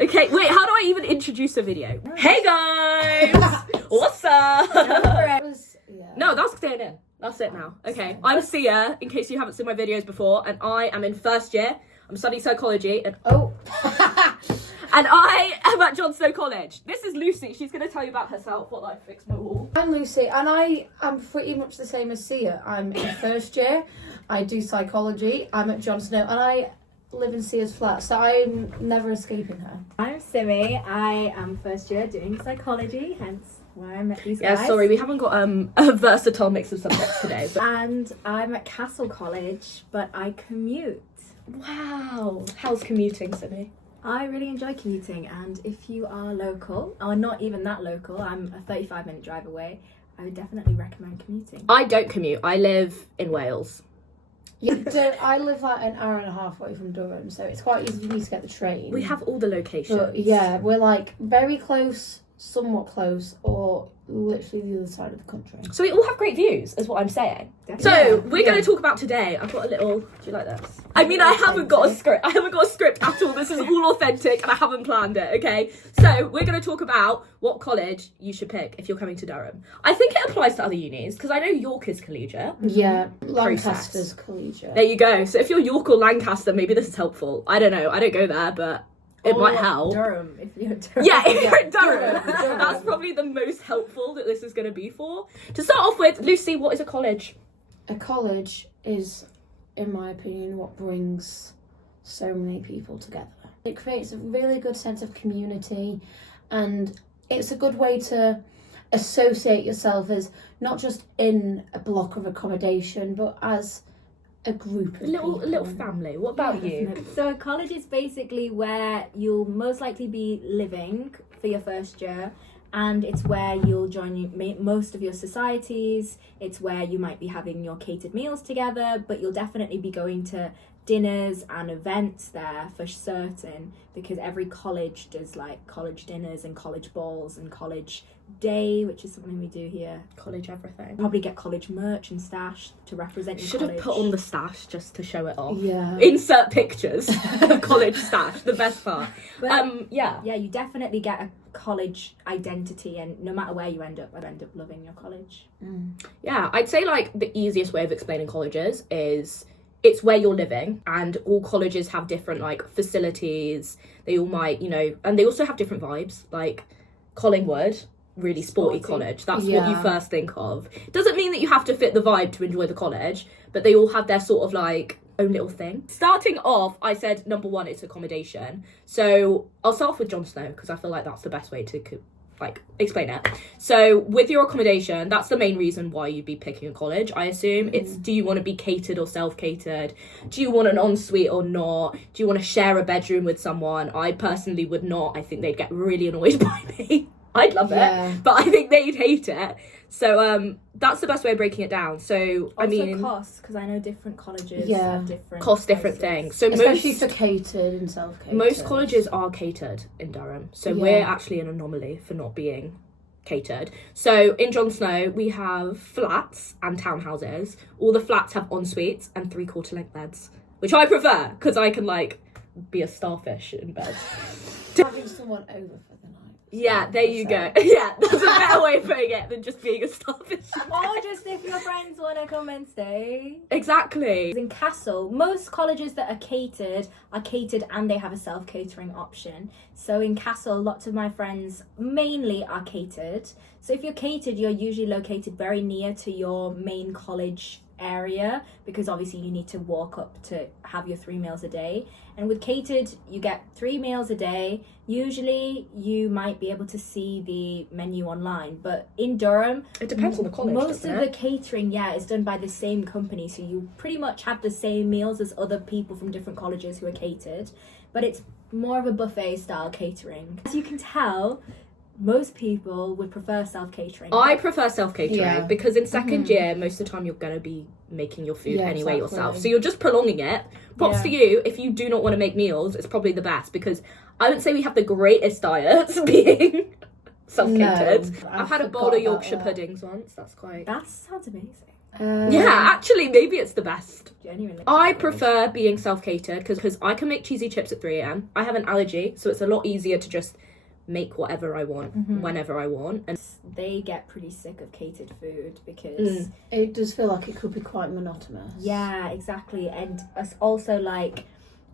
Okay, wait, how do I even introduce a video? Hey guys! What's up? No, that's staying in. That's it now. Okay, I'm Sia, in case you haven't seen my videos before, and I am in first year. I'm studying psychology, and and I am at John Snow College. This is Lucy. She's going to tell you about herself while I fix my wall. I'm Lucy, and I am pretty much the same as Sia. I'm in first year. I do psychology. I'm at John Snow, and I live in Sia's flat, so I'm never escaping her. I'm Simmi. I am first year doing psychology, hence why I met these guys. Yeah, sorry, we haven't got a versatile mix of subjects today. But... And I'm at Castle College, but I commute. Wow. How's commuting, Simmi? I really enjoy commuting, and if you are local, or not even that local, I'm a 35-minute drive away, I would definitely recommend commuting. I don't commute. I live in Wales. Yeah, so I live like an hour and a half away from Durham, so it's quite easy for me to get the train. We have all the locations. But yeah, we're like very close, somewhat close, or literally the other side of the country. So we all have great views, is what I'm saying. Definitely. So we're going to talk about today. I've got a little. Do you like this? I mean, I haven't got a script. I haven't got a script at all. This is all authentic, and I haven't planned it. Okay. So we're going to talk about what college you should pick if you're coming to Durham. I think it applies to other unis because I know York is collegiate. Yeah, Lancaster's collegiate. There you go. So if you're York or Lancaster, maybe this is helpful. I don't know. I don't go there, but. It might help. Durham, if you're Durham. Yeah, if you're at Durham. That's probably the most helpful that this is going to be for. To start off with, Lucy, what is a college? A college is, in my opinion, what brings so many people together. It creates a really good sense of community, and it's a good way to associate yourself as not just in a block of accommodation, but as a group of A little family. What about you? Definitely. So a college is basically where you'll most likely be living for your first year, and it's where you'll join most of your societies. It's where you might be having your catered meals together, but you'll definitely be going to dinners and events there for certain, because every college does like college dinners and college balls and college day, which is something we do here. College everything. Probably get college merch and stash to represent your Should college. have put on the stash just to show it off. Yeah. Insert pictures of college stash, the best part. But, yeah, you definitely get a college identity, and no matter where you end up, I'd end up loving your college. Yeah, I'd say like the easiest way of explaining colleges is it's where you're living, and all colleges have different like facilities. They all might, and they also have different vibes. Like Collingwood, really sporty college. That's what you first think of. Doesn't mean that you have to fit the vibe to enjoy the college, but they all have their sort of like own little thing. Starting off, I said number one, it's accommodation. So I'll start off with John Snow because I feel like that's the best way to explain it. So with your accommodation, that's the main reason why you'd be picking a college, I assume. It's, do you want to be catered or self-catered? Do you want an ensuite or not? Do you want to share a bedroom with someone? I personally would not. I think they'd get really annoyed by me. I'd love it, but I think they'd hate it. So that's the best way of breaking it down. So I mean, costs, because I know different colleges have different different things. So especially for catered and self-catered. Most colleges are catered in Durham, so we're actually an anomaly for not being catered. So in John Snow, we have flats and townhouses. All the flats have en suites and 3/4 length beds, which I prefer because I can like be a starfish in bed. Having someone over for the night. Yeah, there you go. Yeah, that's a better way of putting it than just being a starfish. Or just if your friends want to come and stay. Exactly. In Castle, most colleges that are catered and they have a self-catering option. So in Castle, lots of my friends mainly are catered. So if you're catered, you're usually located very near to your main college area, because obviously you need to walk up to have your 3 meals a day. And with catered, you get 3 meals a day. Usually you might be able to see the menu online, but in Durham, it depends on the college. Most of the catering is done by the same company, so you pretty much have the same meals as other people from different colleges who are catered, but it's more of a buffet style catering. As you can tell, most people would prefer self-catering. I prefer self-catering because in second year, most of the time you're going to be making your food anyway yourself. So you're just prolonging it. Props to you. If you do not want to make meals, it's probably the best, because I wouldn't say we have the greatest diets being self-catered. No, I've had a bowl of Yorkshire puddings once. That sounds amazing. Yeah, actually, maybe it's the best. Genuinely. I prefer being self-catered because I can make cheesy chips at 3 a.m. I have an allergy, so it's a lot easier to just make whatever I want whenever I want. And they get pretty sick of catered food because it does feel like it could be quite monotonous. yeah, exactly. And it's also like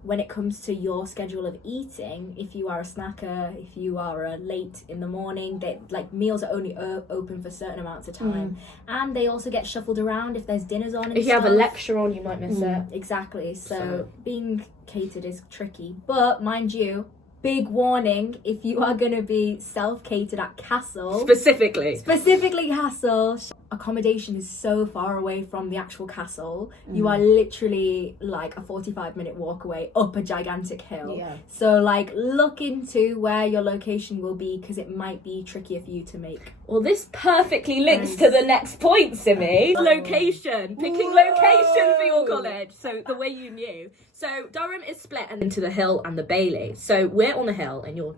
when it comes to your schedule of eating, if you are a snacker, if you are late in the morning, they like meals are only open for certain amounts of time, and they also get shuffled around if there's dinners on. And if you have a lecture on, you might miss it. Exactly. So being catered is tricky, but mind you, big warning, if you are going to be self-catered at Castle, Specifically Castle, accommodation is so far away from the actual castle. You are literally like a 45-minute walk away up a gigantic hill. So like look into where your location will be because it might be trickier for you to make. Well, this perfectly links to the next point, Simmi. Location. Picking location for your college. So the way you knew. So Durham is split into the Hill and the Bailey. So we're on the Hill and you're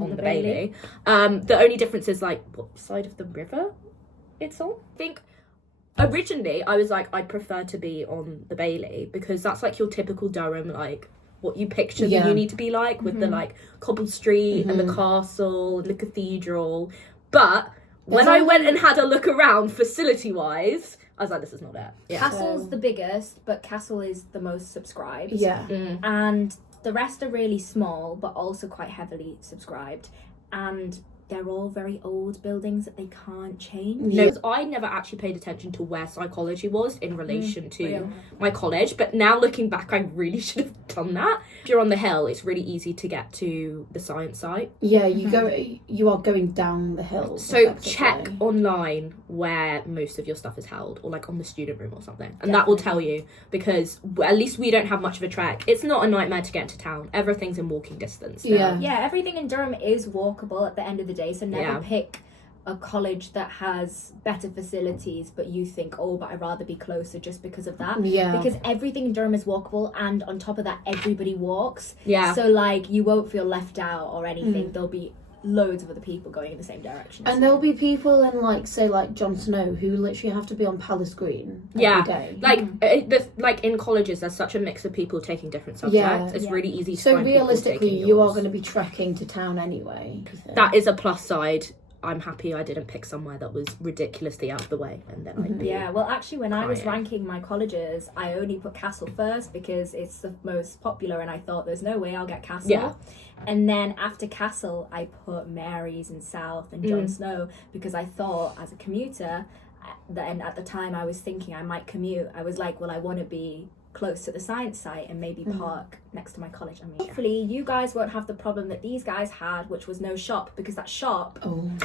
on the Bailey. The only difference is like what side of the river it's on. I think originally I was like I'd prefer to be on the Bailey because that's like your typical Durham, like what you picture the uni to be like with the like cobbled street and the castle and the cathedral. But when I went and had a look around facility wise, I was like, this is not it. Yeah. Castle's the biggest, but Castle is the most subscribed. Yeah. And the rest are really small, but also quite heavily subscribed. And they're all very old buildings that they can't change. No, I never actually paid attention to where psychology was in relation to my college, but now looking back, I really should have done that. If you're on the Hill, it's really easy to get to the science site. Yeah, you are going down the hill. So check online where most of your stuff is held, or like on the student room or something, and that will tell you, because at least we don't have much of a trek. It's not a nightmare to get into town. Everything's in walking distance now. Yeah, everything in Durham is walkable at the end of the day, so never pick a college that has better facilities but you think, oh, but I'd rather be closer just because of that. Because everything in Durham is walkable, and on top of that everybody walks. So like you won't feel left out or anything. There'll be loads of other people going in the same direction. And there'll be people in like say like Jon Snow who literally have to be on Palace Green every day. Like in colleges there's such a mix of people taking different subjects. It's really easy to so find realistically people you are going to be trekking to town anyway. That is a plus side. I'm happy I didn't pick somewhere that was ridiculously out of the way, and then I'd be well actually when I was ranking my colleges I only put Castle first because it's the most popular and I thought there's no way I'll get Castle. And then after Castle I put Mary's and South and Jon Snow because I thought as a commuter, and at the time I was thinking I might commute, I was like, well, I want to be close to the science site and maybe park next to my college. I mean, hopefully you guys won't have the problem that these guys had, which was no shop, because that shop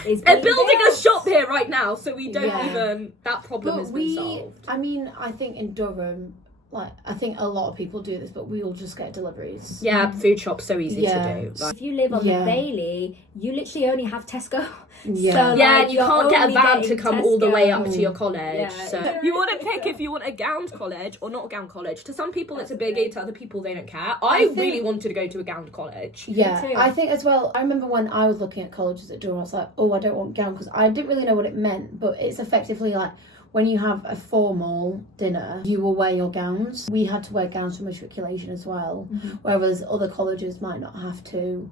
is they're building a shop here right now, so we don't even, that problem has been solved. I mean, I think in Durham, like, I think a lot of people do this, but we all just get deliveries. Food shops so easy to do. If you live on the Bailey, you literally only have Tesco. So, you can't get a van to come all the way up to your college. So you want to pick if you want a gowned college or not a gowned college. To some people it's a biggie, to other people they don't care. I really wanted to go to a gowned college. I think as well, I remember when I was looking at colleges at Durham, I was like, oh, I don't want gown, because I didn't really know what it meant, but it's effectively like when you have a formal dinner, you will wear your gowns. We had to wear gowns for matriculation as well, whereas other colleges might not have to.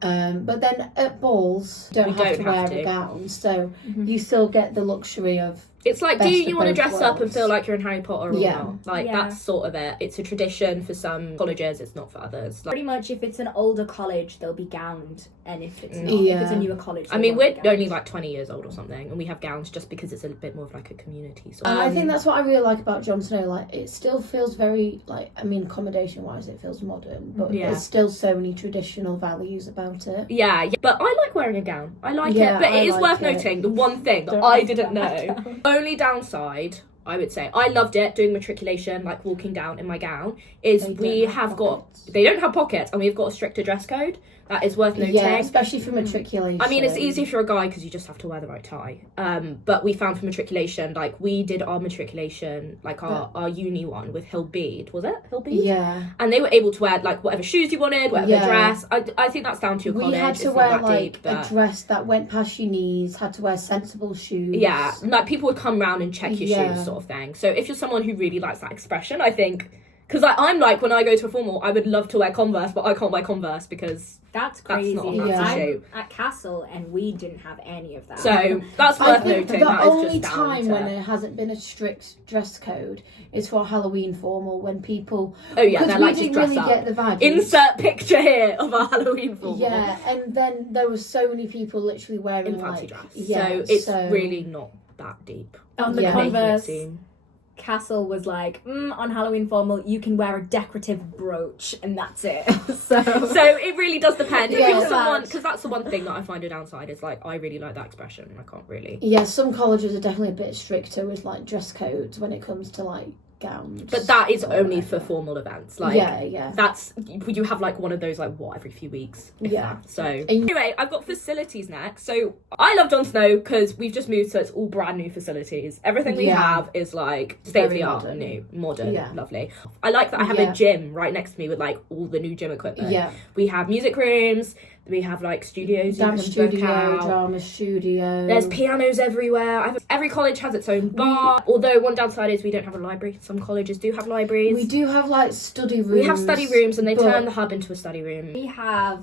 But then at balls, you don't have to wear a gown, so you still get the luxury of. It's like, do you want to dress up and feel like you're in Harry Potter or not? Like, that's sort of it. It's a tradition for some colleges, it's not for others. Like, pretty much, if it's an older college, they'll be gowned, and if it's not, if it's a newer college, I mean, we're only like 20 years old or something, and we have gowns just because it's a bit more of like a community. So, and I think that's what I really like about Jon Snow. Like, it still feels very like, I mean, accommodation-wise, it feels modern, but there's still so many traditional values about it. But I like wearing a gown. I like it, but it is worth noting the one thing that I didn't know. Only downside, I would say, I loved it doing matriculation, like walking down in my gown, is they don't have pockets and we've got a stricter dress code. That is worth noting. Yeah, especially for matriculation. I mean, it's easy if you're a guy because you just have to wear the right tie. But we found for matriculation, like, we did our matriculation, like our uni one with Hillbead, was it? Hillbead? Yeah. And they were able to wear, like, whatever shoes you wanted, whatever dress. I think that's down to your college. We had to wear, like, a dress that went past your knees, had to wear sensible shoes. Yeah, like, people would come round and check your shoes, sort of thing. So if you're someone who really likes that expression, I think... Because I'm like, when I go to a formal, I would love to wear Converse, but I can't wear Converse because that's crazy. That's not a fancy shoe. I'm at Castle and we didn't have any of that. So that's worth noting. The only time when there hasn't been a strict dress code is for Halloween formal, when people... Oh yeah, they're like just dress really up. Get the vibe. Insert picture here of our Halloween formal. Yeah, and then there were so many people literally wearing in fancy like, dress. Yeah, so it's really not that deep. On the Converse... Castle was like, on Halloween formal, you can wear a decorative brooch, and that's it. so it really does depend. If Yeah. you're someone, because that's the one thing that I find a downside is, like, I really like that expression. I can't really. Yeah, some colleges are definitely a bit stricter with, like, dress codes when it comes to, like, gowns. But that is only for formal events. Like, yeah. That's, you have, like, one of those, like, every few weeks? Yeah. So, anyway, I've got facilities next. So, I love Jon Snow because we've just moved, so it's all brand new facilities. Everything we have is, like, state-of-the-art, modern, lovely. I like that I have a gym right next to me with, like, all the new gym equipment. Yeah. We have music rooms. We have, like, studios. Dance studio, drama studio. There's pianos everywhere. Every college has its own bar. Although one downside is we don't have a library. Some colleges do have libraries. We do have, like, study rooms. We have study rooms, and they turn the hub into a study room. We have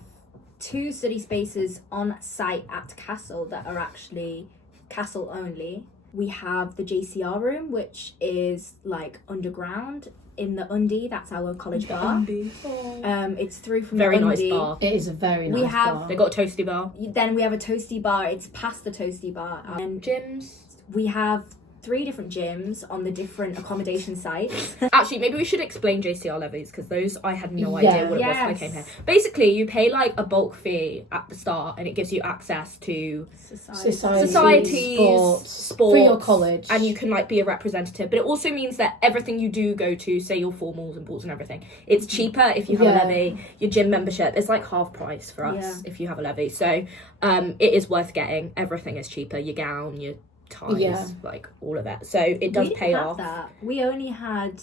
2 study spaces on site at Castle that are actually Castle only. We have the JCR room, which is, like, underground. In the Undie, that's our college bar. It's through from very the nice Undie. bar. It is a very nice bar. They got a toasty bar. Then we have a toasty bar. It's past the toasty bar. And gyms. We have 3 different gyms on the different accommodation sites. Actually, maybe we should explain JCR levies, because those I had no idea what it was when I came here. Basically, you pay, like, a bulk fee at the start, and it gives you access to societies, sports for your college, and you can, like, be a representative. But it also means that everything you do go to, say your formals and balls and everything, it's cheaper if you have a levy. Your gym membership is, like, half price for us if you have a levy. So it is worth getting. Everything is cheaper. Your gown, your ties, like, all of it. So it does pay off. That. We only had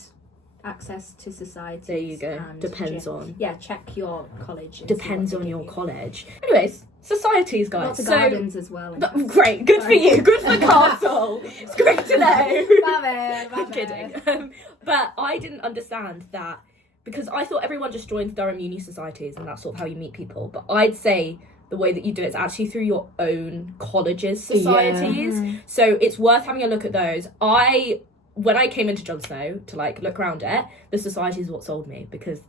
access to societies. There you go. Depends gym. on. Yeah, check your college. Depends on your college. Anyways, societies, guys. Lots of gardens as well. Great, good for you. Good for Castle. It's great to know. I'm kidding. But I didn't understand that, because I thought everyone just joined Durham Uni societies and that's sort of how you meet people. But I'd say the way that you do it is actually through your own college's societies. So it's worth having a look at those. When I came into Jon Snow to, like, look around it, the society is what sold me, because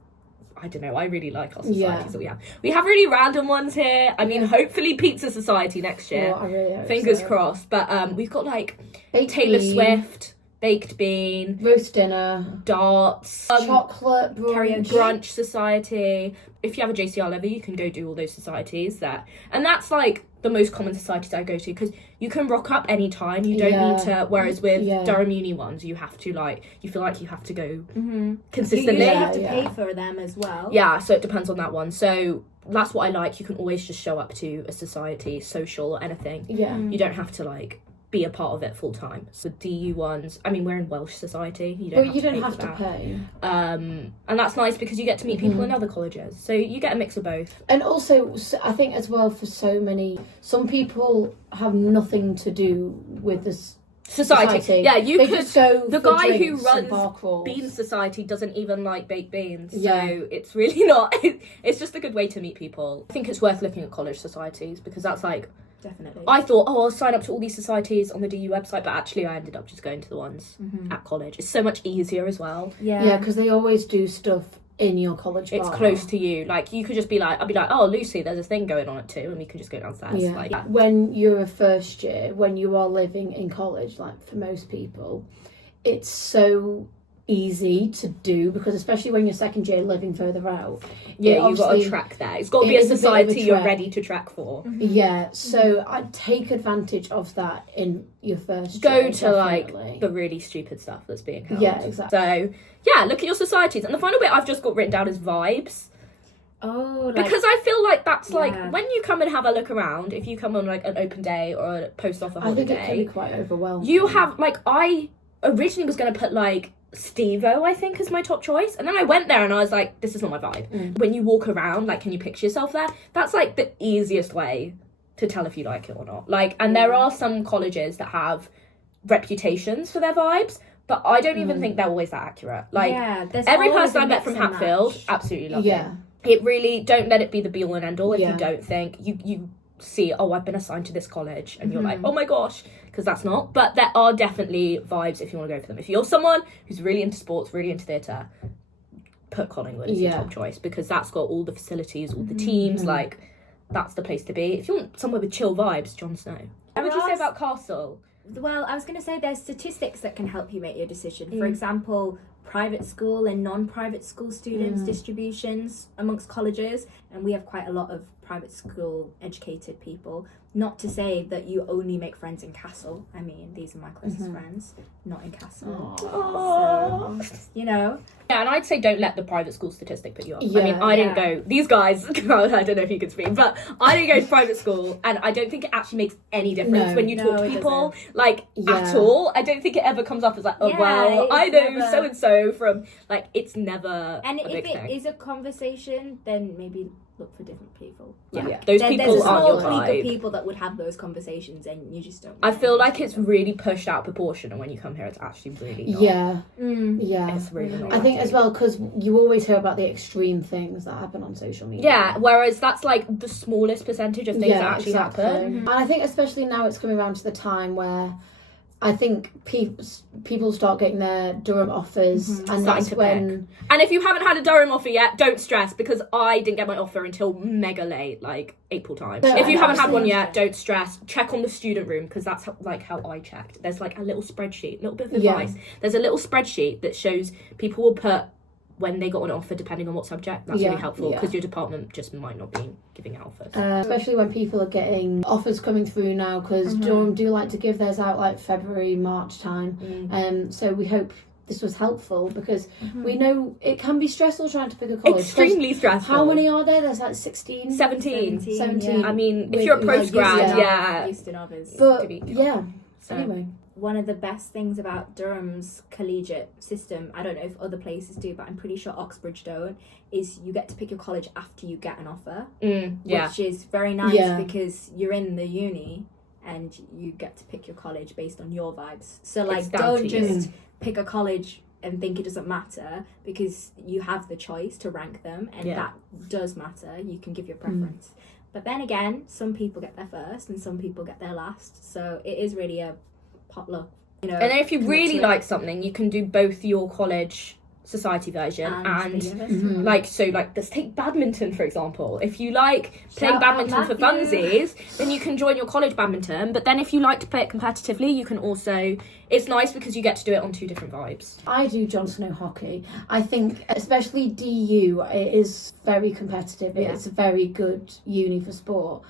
I don't know, I really like our societies that we have. We have really random ones here. I mean, hopefully Pizza Society next year. I really hope Fingers crossed. But we've got, like, Taylor Swift, Baked Bean, roast dinner, darts, chocolate brunch society. If you have a JCR levy, you can go do all those societies there. And that's, like, the most common societies I go to, because you can rock up anytime. You don't need to, whereas with Durham Uni ones, you have to, like, you feel like you have to go consistently. You have to pay for them as well. Yeah, so it depends on that one. So that's what I like. You can always just show up to a society, social, or anything. Yeah. You don't have to, like, be a part of it full time. So DU ones, I mean, we're in Welsh society. You don't have to pay. And that's nice because you get to meet people in other colleges. So you get a mix of both. And also, I think as well, for some people have nothing to do with this society. Yeah, you could go. The guy who runs Bean Society doesn't even like baked beans. Yeah. So it's really not. It's just a good way to meet people. I think it's worth looking at college societies, because that's, like, definitely. I thought, I'll sign up to all these societies on the DU website, but actually I ended up just going to the ones at college. It's so much easier as well. Yeah, because they always do stuff in your college bar. It's close to you. Like, you could just be like, I'll be like, oh, Lucy, there's a thing going on at 2, and we could just go downstairs. Yeah. Like, when you're a first year, when you are living in college, like, for most people, it's so easy to do, because especially when you're second year living further out, you've got a track there. It's got to be a society you're ready to track for. So I'd take advantage of that in your first year. Go to definitely. Like the really stupid stuff that's being held. Yeah, exactly. So look at your societies. And the final bit I've just got written down is vibes. Oh, because I feel like that's like Yeah. when you come and have a look around, if you come on like an open day or a post off a I think it can holiday, be quite overwhelming. you have like, I originally was going to put like Steve-O, I think, as my top choice, and then I went there and I was like, this is not my vibe. When you walk around, like, can you picture yourself there? That's like the easiest way to tell if you like it or not. Like, and there are some colleges that have reputations for their vibes, but I don't even think they're always that accurate. Like, there's every always person a I met mix from and Hatfield match. absolutely loved Yeah. it really, don't let it be the be all and end all if Yeah. you don't think you see, oh, I've been assigned to this college, and you're like, oh my gosh, because that's not. But there are definitely vibes if you want to go for them. If you're someone who's really into sports, really into theatre, put Collingwood as your top choice, because that's got all the facilities, all the teams, like, that's the place to be. If you want somewhere with chill vibes, Jon Snow. What would you say about Castle? Well, I was going to say there's statistics that can help you make your decision. For example, private school and non-private school students distributions amongst colleges, and we have quite a lot of private school educated people. Not to say that you only make friends in Castle. I mean, these are my closest friends, not in Castle. So, you know. Yeah, and I'd say don't let the private school statistic put you off. I Yeah. mean, I didn't go, these guys, I don't know if you can speak, but I didn't go to private school, and I don't think it actually makes any difference No. when you talk No, to it people, like, Yeah. at all. I don't think it ever comes up as like, oh, Yeah, well, it's I know never- so-and-so from, like, it's never And a if big it thing. is a conversation, then maybe look for different people. Yeah, Yeah. those There's people a aren't small your clique vibe. of people that would have those conversations, and you just don't. I feel like it's really pushed out proportion, and when you come here, it's actually really not. Yeah. Mm. Yeah. It's really not. I think as well, because you always hear about the extreme things that happen on social media. Yeah, whereas that's like the smallest percentage of things that actually happen. And I think especially now it's coming around to the time where I think people start getting their Durham offers, and Starting that's to when And if you haven't had a Durham offer yet, don't stress, because I didn't get my offer until mega late, like April time. No, If you I haven't had understand. one yet, don't stress. Check on the student room, because that's how I checked. There's like a little spreadsheet, little bit of Yeah. advice. There's a little spreadsheet that shows people will put when they got an offer depending on what subject. That's really helpful, because your department just might not be giving out offers. especially when people are getting offers coming through now, because Durham do like to give theirs out like February, March time. So we hope this was helpful, because we know it can be stressful trying to pick a college. 'Cause Extremely stressful. how many are there? There's like 16? 17. 17. I mean, if With, you're a like, postgrad, yeah. Houston others. But to be- yeah, So- anyway. One of the best things about Durham's collegiate system, I don't know if other places do, but I'm pretty sure Oxbridge don't, is you get to pick your college after you get an offer, yeah. which is very nice Yeah. because you're in the uni and you get to pick your college based on your vibes. So like, It's down don't to you. just pick a college and think it doesn't matter, because you have the choice to rank them, and that does matter. You can give your preference. But then again, some people get there first and some people get there last, so it is really a potluck, you know. And then if you commit really to it. like something, you can do both your college society version And the university. like, so like, let's take badminton for example. If you like playing Shout out badminton for Matthew. funsies, then you can join your college badminton. But then if you like to play it competitively, you can also, it's nice because you get to do it on two different vibes. I do Jon Snow hockey. I think especially DU, it is very competitive. It's a very good uni for sport.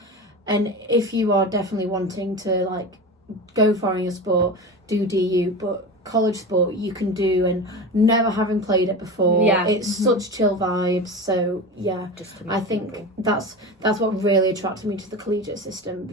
And if you are definitely wanting to like go far in your sport, do DU, but college sport you can do, and never having played it before, it's such chill vibes. So Just to meet I think people. that's what really attracted me to the collegiate system.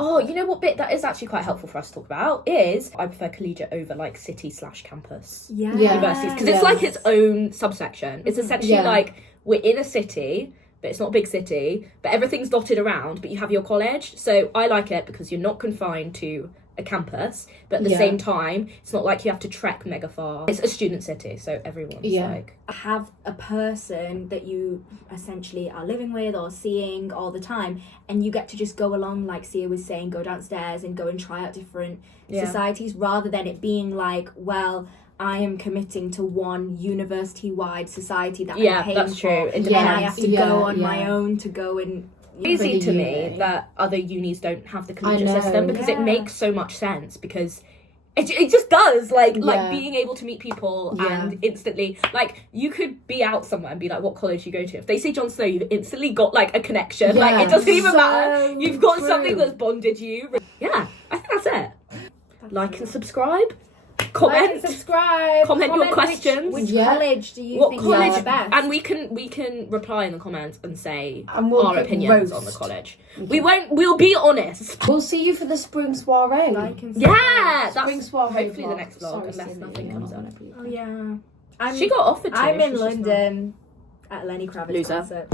Oh, you know what bit that is actually quite helpful for us to talk about is I prefer collegiate over like city/campus universities, because it's like its own subsection. It's essentially like we're in a city, but it's not a big city, but everything's dotted around, but you have your college. So I like it because you're not confined to a campus, but at the same time, it's not like you have to trek mega far. It's a student city, so everyone's like... Have a person that you essentially are living with or seeing all the time, and you get to just go along, like Sia was saying, go downstairs and go and try out different societies, rather than it being like, well, I am committing to one university-wide society that I'm paying that's true. for, It and I depends. have to go on my own to go and... Crazy to uni. me that other unis don't have the collegiate know, system, because it makes so much sense, because it just does, like being able to meet people and instantly, like, you could be out somewhere and be like, what college you go to? If they say Jon Snow, you've instantly got like a connection. Like, it doesn't even so matter. You've got true. something that's bonded you. Yeah, I think that's it. Like and subscribe. comment. and subscribe. Comment your questions. Which Yeah. college do you What think college? is the best? And we can reply in the comments and say And we'll our get opinions roast. on the college. We'll be honest. We'll see you for the spring soiree. Like and Yeah, Spring that's soiree hopefully the vlog. next vlog, Sorry, unless Simmi, nothing you're comes not up. gonna be Oh there. yeah. She got offered to. I'm in she's just not. London at Lenny Kravitz's Loser. concert.